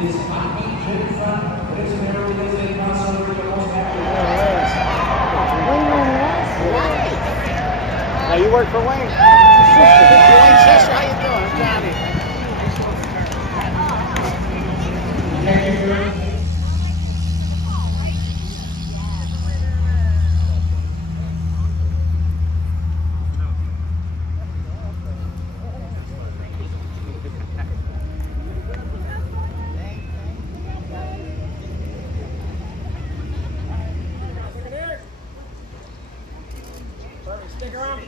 Now you work for Wayne. Wayne's sister, how you doing? I'm Johnny.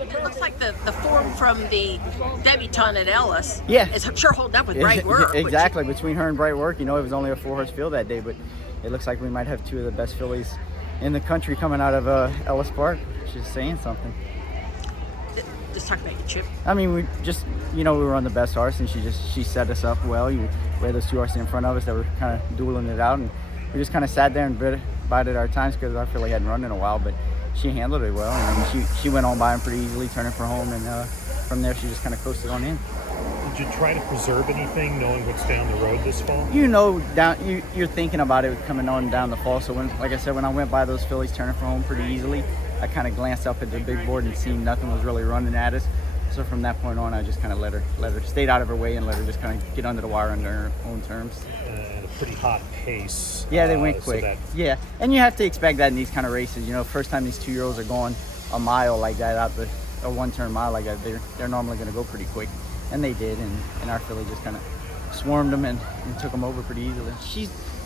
It looks like the form from the debutante at Ellis is sure holding up with Brightwork. Exactly, between her and Brightwork. You know, it was only a 4-horse field that day, but it looks like we might have two of the best fillies in the country coming out of Ellis Park, which is saying something. Just talk about your trip. I mean, we just, we were on the best horse, and she set us up well. We had those two horses in front of us that were kind of dueling it out, and we just kind of sat there and bided our times because our filly hadn't run in a while, but she handled it well. And she went on by him pretty easily, turning for home, and from there she just kind of coasted on in. Did you try to preserve anything, knowing what's down the road this fall? You're thinking about it coming on down the fall. So like I said, when I went by those fillies turning for home pretty easily, I kind of glanced up at the big board and seen nothing was really running at us. So from that point on, I just kind of let her stayed out of her way and let her just kind of get under the wire under her own terms. And a pretty hot pace. Yeah, they went quick. Yeah, and you have to expect that in these kind of races. First time these 2-year-olds are going a mile like that, a one-turn mile like that, they're normally going to go pretty quick. And they did, and our filly just kind of swarmed them and took them over pretty easily.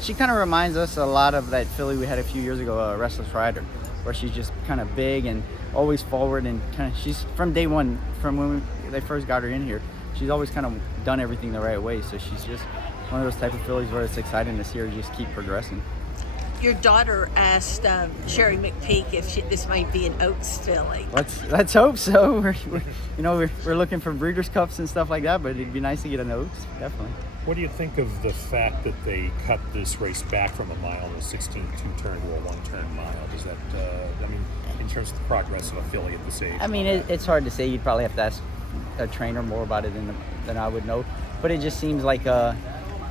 She kind of reminds us a lot of that filly we had a few years ago, Restless Rider, where she's just kind of big and always forward, and kind of she's from day one, from when they first got her in here, she's always kind of done everything the right way. So she's just one of those type of fillies where it's exciting to see her just keep progressing. Your daughter asked Sherry McPeek if this might be an Oaks filly. Let's hope so. We're looking for Breeders Cups and stuff like that, but it'd be nice to get an Oaks, definitely. What do you think of the fact that they cut this race back from a mile to 16 two-turn to a one-turn mile? Does that, in terms of the progress of a filly at this age? I mean, it's hard to say. You'd probably have to ask a trainer more about it than I would know. But it just seems like a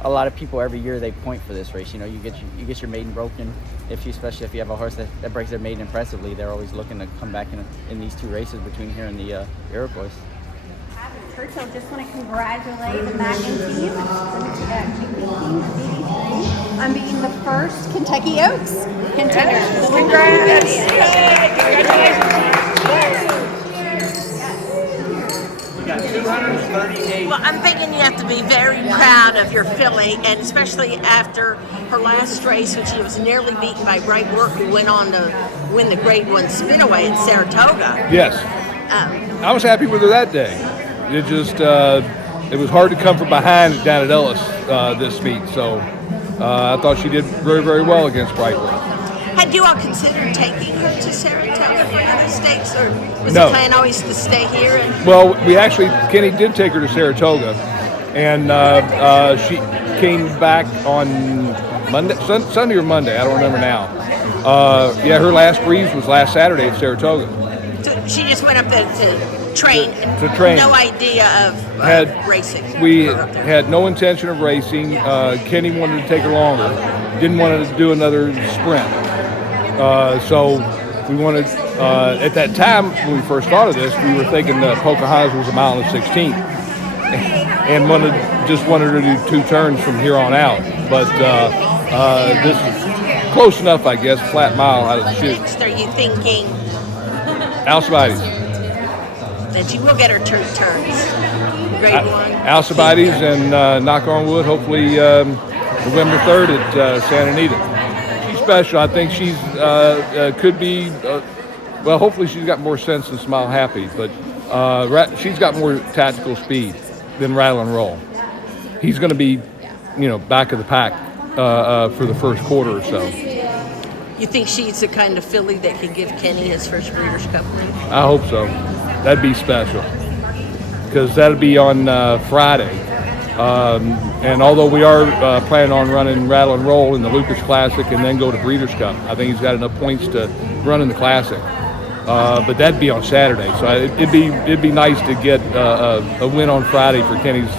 lot of people every year they point for this race. You get your maiden broken. Especially if you have a horse that breaks their maiden impressively, they're always looking to come back in these two races between here and the Iroquois. Churchill, just want to congratulate the Mackin team on being the first Kentucky Oaks contenders. Congrats! We got 230 days. Well, I'm thinking you have to be very proud of your filly, and especially after her last race, when she was nearly beaten by Brightwork, who went on to win the Grade 1 Spinaway in Saratoga. Yes. I was happy with her that day. It just, it was hard to come from behind down at Ellis this meet, so I thought she did very, very well against Brightwork. Had you all considered taking her to Saratoga for another stakes, or was No. the plan always to stay here? Well, Kenny did take her to Saratoga, and she came back on Monday, Sunday or Monday, I don't remember now. Her last breeze was last Saturday at Saratoga. So she just went up there to train. No idea of racing. We had no intention of racing. Kenny wanted to take her longer. Didn't want to do another sprint. So we wanted, at that time when we first thought of this, we were thinking that Pocahontas was a mile and 16. And just wanted her to do 2 turns from here on out. But this is close enough, I guess, flat mile out of the chute. Next, are you thinking Alcibiades. that you will get her 2 turns? Grade 1. Alcibiades and knock on wood, hopefully November 3rd at Santa Anita. She's special. I think she's could be, hopefully she's got more sense than Smile Happy, but she's got more tactical speed than Rattle and Roll. He's going to be, back of the pack for the first quarter or so. You think she's the kind of filly that could give Kenny his first Breeders' Cup win? I hope so. That'd be special, because that'll be on Friday. And although we are planning on running Rattle and Roll in the Lucas Classic and then go to Breeders' Cup, I think he's got enough points to run in the Classic. But that'd be on Saturday, so it'd be nice to get a win on Friday for Kenny's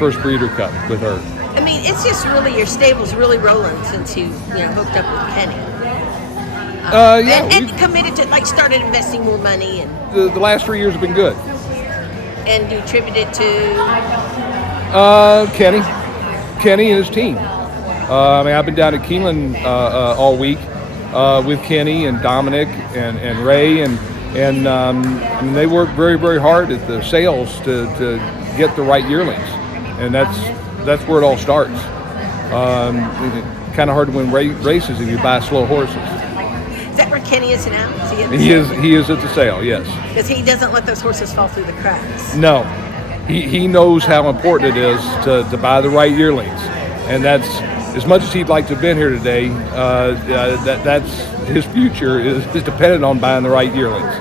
first Breeders' Cup with her. I mean, it's just really your stable's really rolling since you hooked up with Kenny. Yeah, and committed to started investing more money and the last 3 years have been good. you attribute it to Kenny and his team. I mean, I've been down at Keeneland all week with Kenny and Dominic and Ray, and I mean, they work very, very hard at the sales to get the right yearlings, and that's where it all starts. Kind of hard to win races if you buy slow horses. Is that where Kenny is now? He is at the sale, yes. Because he doesn't let those horses fall through the cracks. No, he knows how important it is to buy the right yearlings, and that's as much as he'd like to have been here today. That's his future is dependent on buying the right yearlings.